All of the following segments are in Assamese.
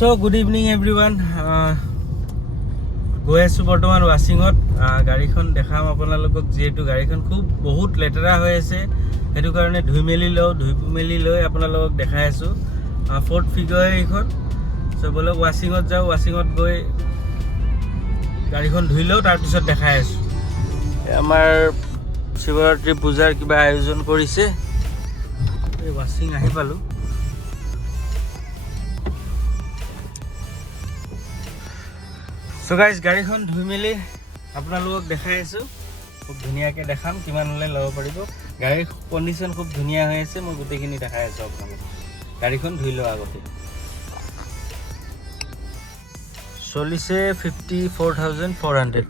So good evening everyone. গৈ আছো বৰ্তমান ৱাচিঙত গাড়ীখন দেখাম আপোনালোকক যেহেতু গাড়ীখন খুব বহুত লেতেৰা হৈ আছে সেইটো কাৰণে ধুই মেলি লৈ আপোনালোকক দেখাই আছো ফোৰ্ড ফিগাৰ এইখন সো বলক ৱাচিঙত যাও ৱাচিঙত গৈ গাড়ীখন ধুই লও তাৰ পিছত দেখাই আছো আমাৰ শিৱৰাত্ৰি পূজাৰ কিবা আয়োজন কৰিছে এই ৱাচিং আহি পালো So guys, গাড়ীখন ধুই মেলি আপোনালোকক দেখাই আছো খুব ধুনিয়াকে দেখাম কিমান হলে লব পাৰিব গাড়ীৰ কন্ডিশন খুব ধুনিয়া হৈ আছে মই গোটেইখিনি দেখাই আছো আপোনালোকক গাড়ীখন ধুই লও আগতে চলিছে 54400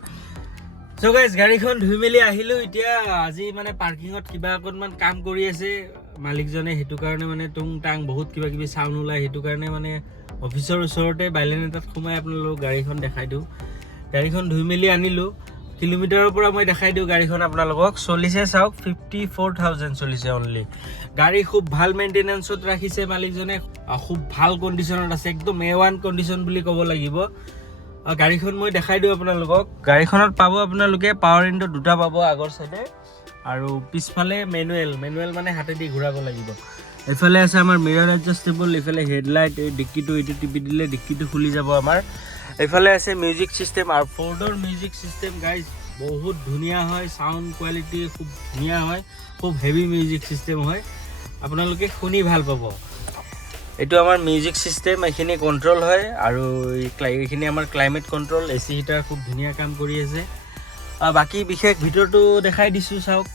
So guys, গাড়ীখন ধুই মেলি আহিলো এতিয়া আজি মানে পাৰ্কিংত কিবা অকনমান কাম কৰি আছে মালিকজনে হেতু কাৰণে মানে টং টাং বহুত কিবা কিবি সাউন্ড ওলাই হেতু কাৰণে মানে অফিসৰ ওচৰতে বাইলেন এটাত খুমাই আপোনালোক গাড়ীখন দেখাই দিও গাড়ীখন ধুই মেলি আনিলো কিলোমিটাৰৰ পৰা মই দেখাই দিও গাড়ীখন আপোনালোকক চলিছে চাওক 54000 চলিছে অনলি গাড়ী খুব ভাল মেইনটেনেন্সত ৰাখিছে মালিকজনে খুব ভাল কন্ডিশনত আছে একদম A1 কন্ডিশন বুলি ক'ব লাগিব গাড়ীখন মই দেখাই দিও আপোনালোকক গাড়ীখনত পাব আপোনালোকে পাৱাৰ ইনডো দুটা পাব আগৰ সাইডে আৰু পিছফালে মেনুৱেল মানে হাতেদি ঘূৰাব লাগিব এফালে আছে আমাৰ মিৰৰ এডজাস্টেবল এফালে হেডলাইট এই ডিক্কিটো এটো টিপি দিলে ডিক্কিটো খুলি যাব আমাৰ এফালে আছে মিউজিক সিস্টেম আৰু ফোৰ্ডৰ মিউজিক সিস্টেম গাইজ বহুত ধুনিয়া হয় সাউন্ড কোৱালিটি খুব ধুনিয়া হয় খুব হেভি মিউজিক সিস্টেম হয় আপোনালোকে শুনি ভাল পাব এটো আমাৰ মিউজিক সিস্টেম এখিনি কন্ট্ৰোল হয় আৰু এইখিনি আমাৰ ক্লাইমেট কন্ট্ৰোল এসি হিটাৰ খুব ধুনিয়া কাম কৰি আছে বাকি বিশেষ ভিতৰটো দেখাই দিছো চাওক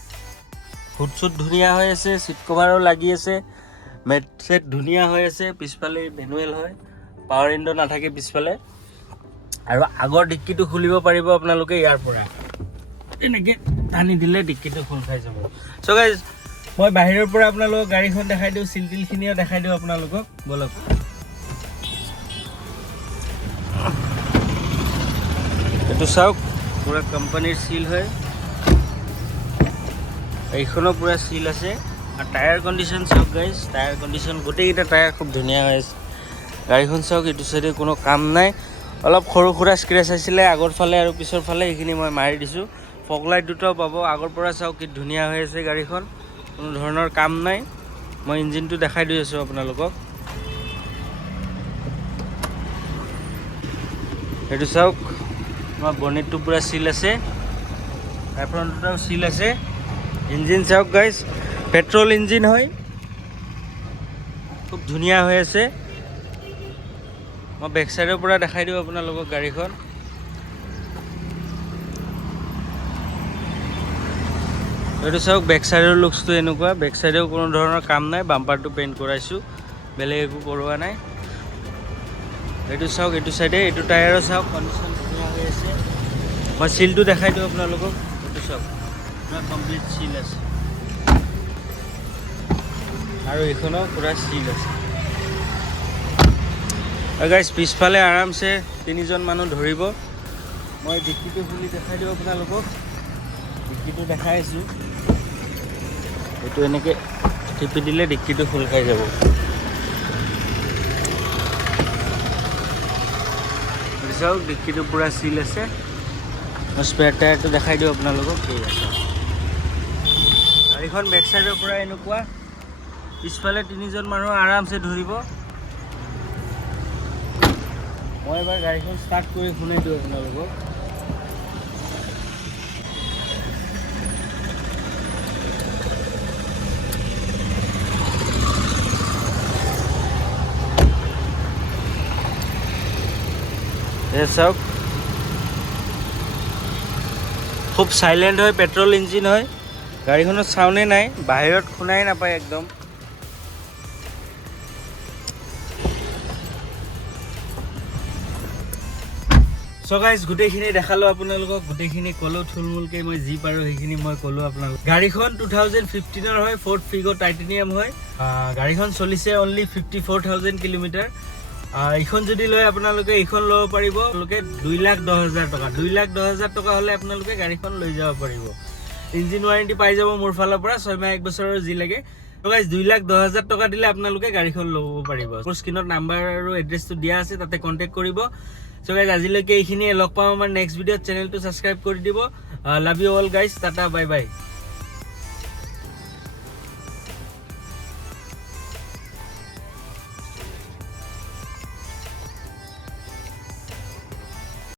ফুটসুট ধুনিয়া হৈ আছে সিট কভাৰো লাগি আছে মেট সেট ধুনিয়া হৈ আছে পিছফালে মেনুৱেল হয় পাৱাৰ ইনডো নাথাকে পিছফালে আৰু আগৰ ডিক্কিটো খুলিব পাৰিব আপোনালোকে ইয়াৰ পৰা এনেকে টানি দিলে ডিক্কিটো খুল খাই যাব সো গাইজ মই বাহিৰৰ পৰা আপোনালোকক গাড়ীখন দেখাই দিও সিলখিনিও দেখাই দিও আপোনালোকক বলক এটো চাওক পুৰা কোম্পানীৰ সিল হয় এইখনো পুৰা সিল আছে আর টায়ার কন্ডিশন চাওক গাইজ টায়ার কন্ডিশন গোটেইটা টায়ার খুব ধুনিয়া হৈ আছে গাড়ীখন চাওক এটো সাইডে কোনো কাম নাই অলপ খৰু খুৰা স্ক্ৰেচ আছিলে আগৰ ফালে আৰু পিছৰ ফালে এইখিনি মই মাৰি দিছো ফগ লাইট দুটাও পাব আগৰ পৰা চাওক কি ধুনিয়া হৈ আছে গাড়ীখন কোনো ধৰণৰ কাম নাই মই ইঞ্জিনটো দেখাই দি আছো আপোনালোকক এটো চাওক মই বনেটটো পুৰা সিল আছে ফ্ৰণ্টটাও সিল আছে ইঞ্জিন চাওক গাইজ পেট্ৰোল ইঞ্জিন হয় খুব ধুনিয়া হৈ আছে মই বেক সাইডৰ পৰা দেখাই দিও আপোনালোকক গাড়ীখন এটো চাওক বেক সাইডৰ লুকসটো এনেকুৱা বেক সাইডেও কোনো ধৰণৰ কাম নাই বাম্পাৰটো পেইন্ট কৰাইছো বেলেগ একো কৰোৱা নাই এটো চাওক এটো সাইডে এটো টায়াৰৰ চাওক কন্ডিশন ধুনিয়া হৈ আছে মই সিলটো দেখাই দিও আপোনালোকক এটো চাওক পুৰা কমপ্লিট সিল আছে আৰু এখনো পুৰা সিল আছে গাইজ পিছফালে আৰামছে তিনিজন মানুহ ধৰিব মই ডিক্কিটো খুলি দেখাই দিও আপোনালোকক ডিক্কিটো দেখাই আছো এটো এনেকে টিপি দিলে ডিক্কিটো খুল খাই যাব চাওক ডিক্কিটো পুৰা সিল আছে মই স্পেয়াৰ টায়াৰটো দেখাই দিও আপোনালোকক ঠিক আছে গাড়ীখন বেক সাইডৰ পৰা এনেকুৱা পিছফালে তিনিজন মানুহ আৰামছে ধৰিব মই এবাৰ গাড়ীখন ষ্টাৰ্ট কৰি শুনাই দিও আপোনালোকক চাওক খুব সাইলেন্ট হয় পেট্ৰোল ইঞ্জিন হয় গাড়ীখনৰ সাউন্ডে নাই বাহিৰত শুনাই নাপায় একদম সো গাইজ গোটেইখিনি দেখালো আপোনালোকক গোটেইখিনি কলো থুলমুলকে মই জি পাৰো সেইখিনি মই কলো আপোনালোক গাড়ীখন 2015 ৰ হয় ফোৰ্ড ফিগো টাইটেনিয়াম হয় গাড়ীখন চলিছে অনলি 54000 কিলোমিটাৰ এইখন যদি লয় আপোনালোকে এইখন লব পাৰিব লোকে 2,10,000 টকা 2,10,000 টকা হলে আপোনালোকে গাড়ীখন লৈ যাব পাৰিব ইঞ্জিন ওয়াৰেন্টি পাই যাব মোৰ ফালৰ পৰা 6 মাহ 1 বছৰৰ জি লাগে তো গাইজ 2,10,000 টকা দিলে আপোনালোকে গাড়ীখন ল'ব পাৰিব। মোৰ স্ক্ৰীনত নাম্বাৰ আৰু এড্ৰেছটো দিয়া আছে, তাতে কণ্টেক্ট কৰিব। চ' গাইজ আজিলৈকে এইখিনিয়ে, লগ পাম আমাৰ নেক্সট ভিডিঅ'ত। চেনেলটো ছাবস্ক্ৰাইব কৰি দিব। Love you all guys, tata bye bye.